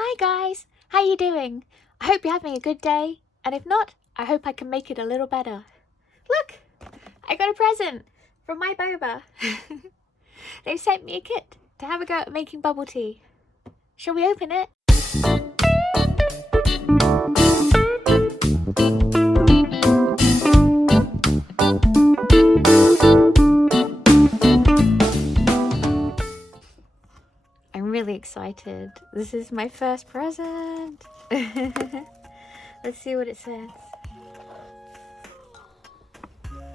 Hi guys, how you doing? I hope you're having a good day, and if not, I hope I can make it a little better. Look, I got a present from My Boba. They've sent me a kit to have a go at making bubble tea. Shall we open it? I'm really excited. This is my first present. Let's see what it says.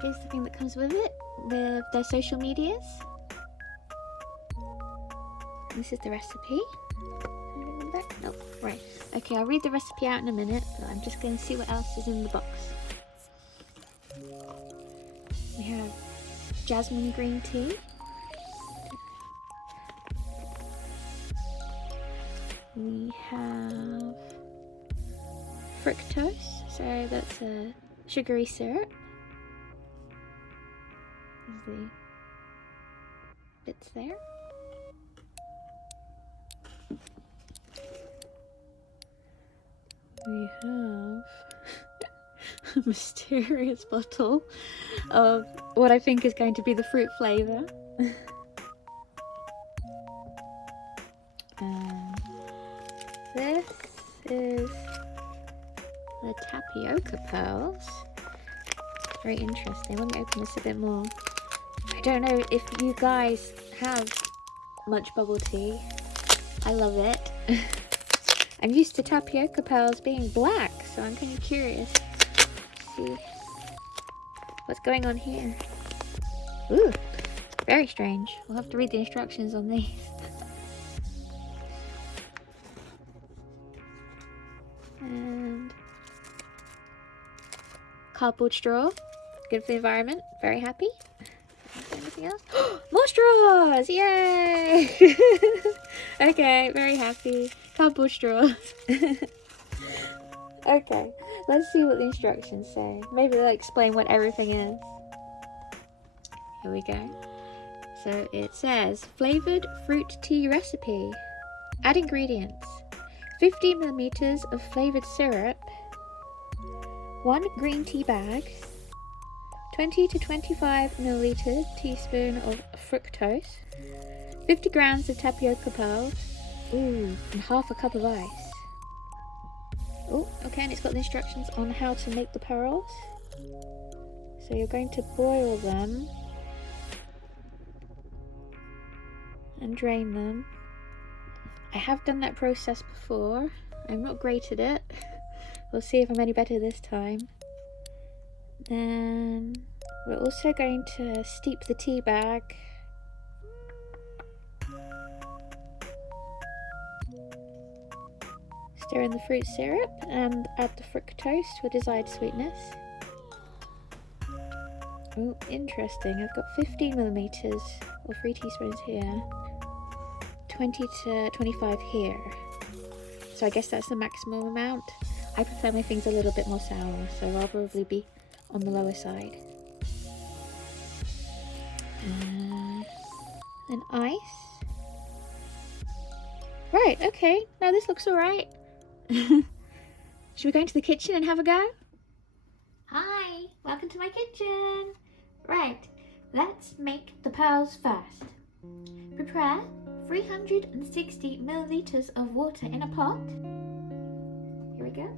Here's the thing that comes with it, with their social medias. This is the recipe. Nope, right. Okay, I'll read the recipe out in a minute, but I'm just going to see what else is in the box. We have jasmine green tea. We have fructose, so that's a sugary syrup. There's the bits there. We have a mysterious bottle of what I think is going to be the fruit flavour. This is the tapioca pearls. Very interesting. Let me open this a bit more. I don't know if you guys have much bubble tea. I love it. I'm used to tapioca pearls being black, so I'm kind of curious to see what's going on here. Ooh, very strange. We'll have to read the instructions on these. And cardboard straw, good for the environment. Very happy. Anything else? More straws! Yay! Okay, very happy. Cardboard straws. Okay, let's see what the instructions say. Maybe they'll explain what everything is. Here we go. So it says flavored fruit tea recipe. Add ingredients: 50 milliliters of flavored syrup, 1 green tea bag, 20 to 25 milliliters teaspoon of fructose, 50 grams of tapioca pearls, and half a cup of ice. Oh, okay, and it's got the instructions on how to make the pearls. So you're going to boil them and drain them. I have done that process before. I'm not great at it. We'll see if I'm any better this time. Then we're also going to steep the tea bag. Stir in the fruit syrup and add the fructose to a desired sweetness. Oh, interesting. I've got 15 millimeters or 3 teaspoons here. 20 to 25 here. So I guess that's the maximum amount. I prefer my things a little bit more sour, so I'll probably be on the lower side. Then ice. Right, okay. Now this looks alright. Should we go into the kitchen and have a go? Hi, welcome to my kitchen. Right, let's make the pearls first. Prepare 360 milliliters of water in a pot. Here it goes.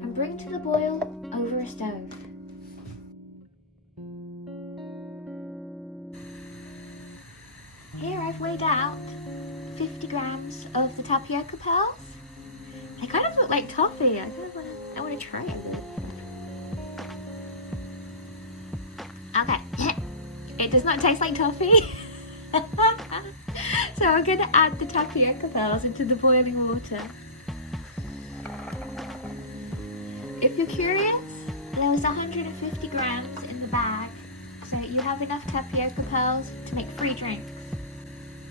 And bring to the boil over a stove. Here I've weighed out 50 grams of the tapioca pearls. They kind of look like toffee. I want to try it. Okay, it does not taste like toffee. So I'm going to add the tapioca pearls into the boiling water. If you're curious, there was 150 grams in the bag, so you have enough tapioca pearls to make 3 drinks.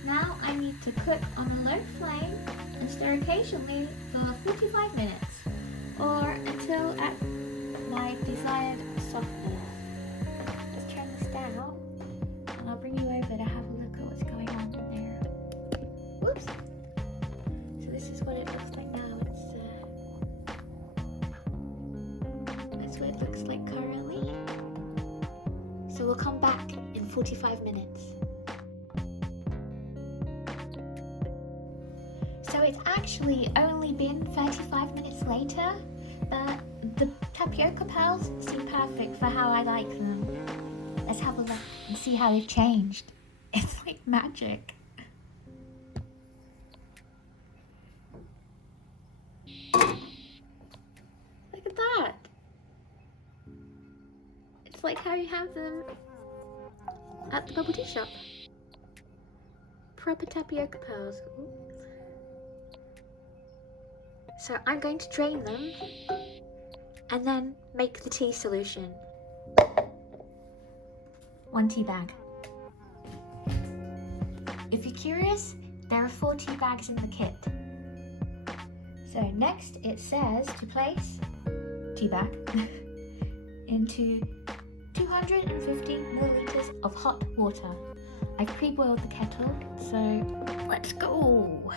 Now I need to cook on a low flame and stir occasionally for 45 minutes, or until at my desired softness. Let's turn this down, and I'll bring you over to have a look at 45 minutes. So it's actually only been 35 minutes later, but the tapioca pearls seem perfect for how I like them. Let's have a look and see how they've changed. It's like magic. Look at that. It's like how you have them at the bubble tea shop. Proper tapioca pearls. Ooh. So I'm going to drain them and then make the tea solution. 1 tea bag. If you're curious, there are 4 tea bags in the kit. So next it says to place tea bag into 250 milliliters of hot water. I've pre-boiled the kettle, so let's go.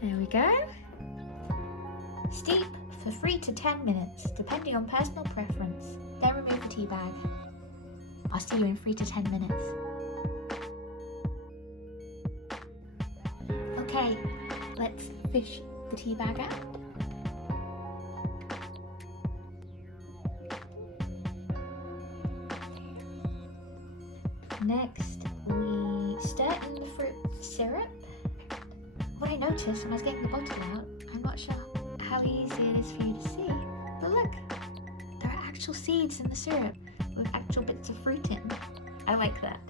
There we go. Steep for 3 to 10 minutes, depending on personal preference. Then remove the tea bag. I'll see you in 3 to 10 minutes. Okay, let's fish the tea bag out. Next, we stir in the fruit syrup. What I noticed when I was getting the bottle out, I'm not sure how easy it is for you to see, but look, there are actual seeds in the syrup with actual bits of fruit in. I like that.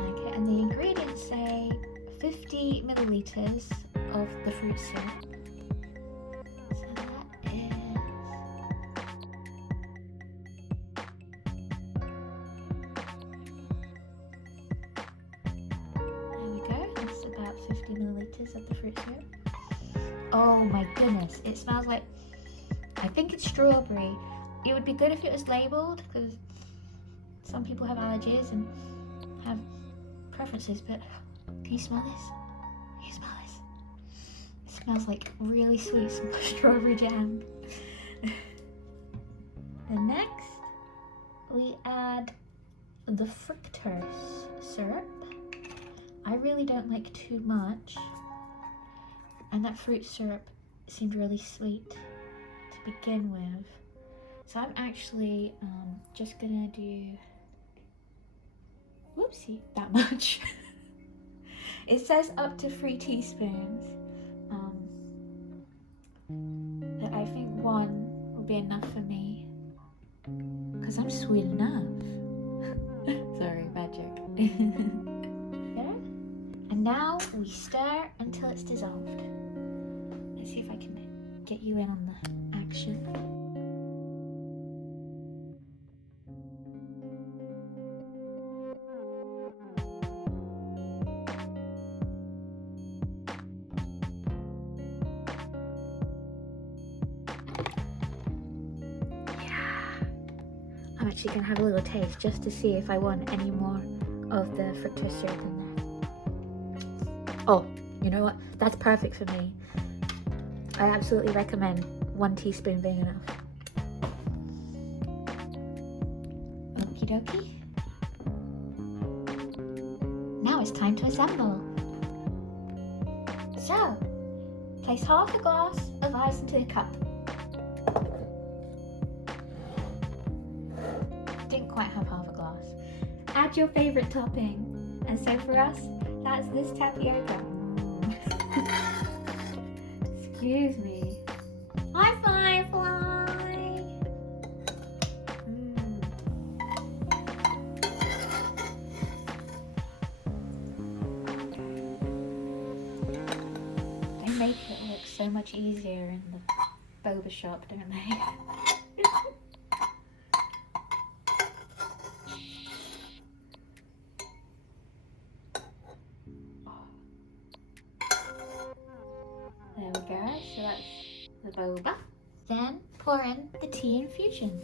Okay, and the ingredients say 50 milliliters of the fruit syrup. So that is... There we go, that's about 50 milliliters of the fruit syrup. Oh my goodness, it smells like, I think it's strawberry. It would be good if it was labelled, because some people have allergies and have preferences, but can you smell this? Can you smell this? It smells like really sweet strawberry jam. And next, we add the fructose syrup. I really don't like too much, and that fruit syrup seemed really sweet to begin with. So I'm actually just gonna do, whoopsie, that much. It says up to 3 teaspoons, but I think 1 will be enough for me, because I'm sweet enough. Sorry, bad joke. Yeah? And now we stir until it's dissolved. Let's see if I can get you in on the action. I'm actually going to have a little taste just to see if I want any more of the fructose syrup in there. Oh, you know what? That's perfect for me. I absolutely recommend 1 teaspoon being enough. Okie dokie. Now it's time to assemble. So, place half a glass of ice into a cup. Didn't quite have half a glass. Add your favourite topping. And so for us, that's this tapioca. Excuse me. Hi, Firefly! They make it look so much easier in the boba shop, don't they? There we go, so that's the boba. Then pour in the tea infusion.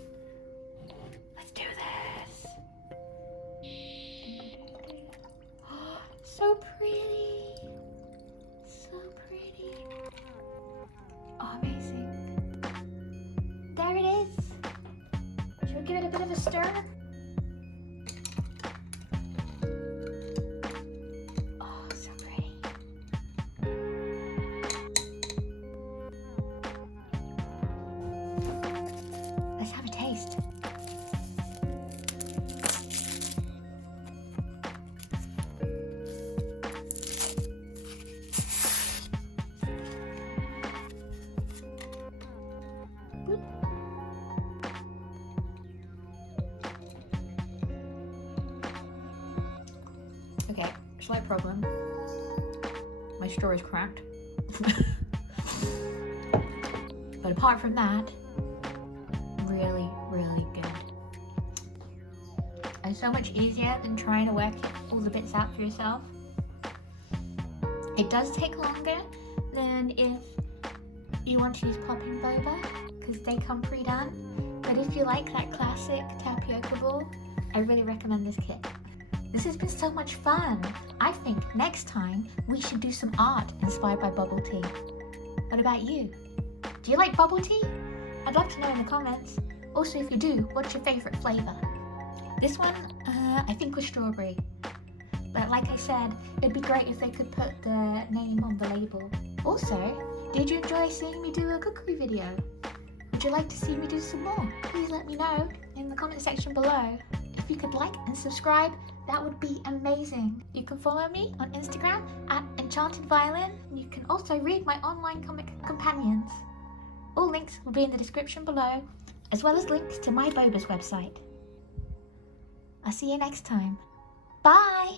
Let's do this. So pretty. stir. Oh, so pretty. Let's have a taste. Okay, slight problem. My straw is cracked. But apart from that, really, really good. And so much easier than trying to work all the bits out for yourself. It does take longer than if you want to use popping boba, because they come pre-done. But if you like that classic tapioca ball, I really recommend this kit. This has been so much fun. I think next time we should do some art inspired by bubble tea. What about you? Do you like bubble tea? I'd love to know in the comments. Also, if you do, what's your favorite flavor? This one, I think was strawberry. But like I said, it'd be great if they could put the name on the label. Also, did you enjoy seeing me do a cookery video? Would you like to see me do some more? Please let me know in the comment section below. If you could like and subscribe, that would be amazing. You can follow me on Instagram at EnchantedViolin. You can also read my online comic companions. All links will be in the description below, as well as links to My Boba's website. I'll see you next time. Bye!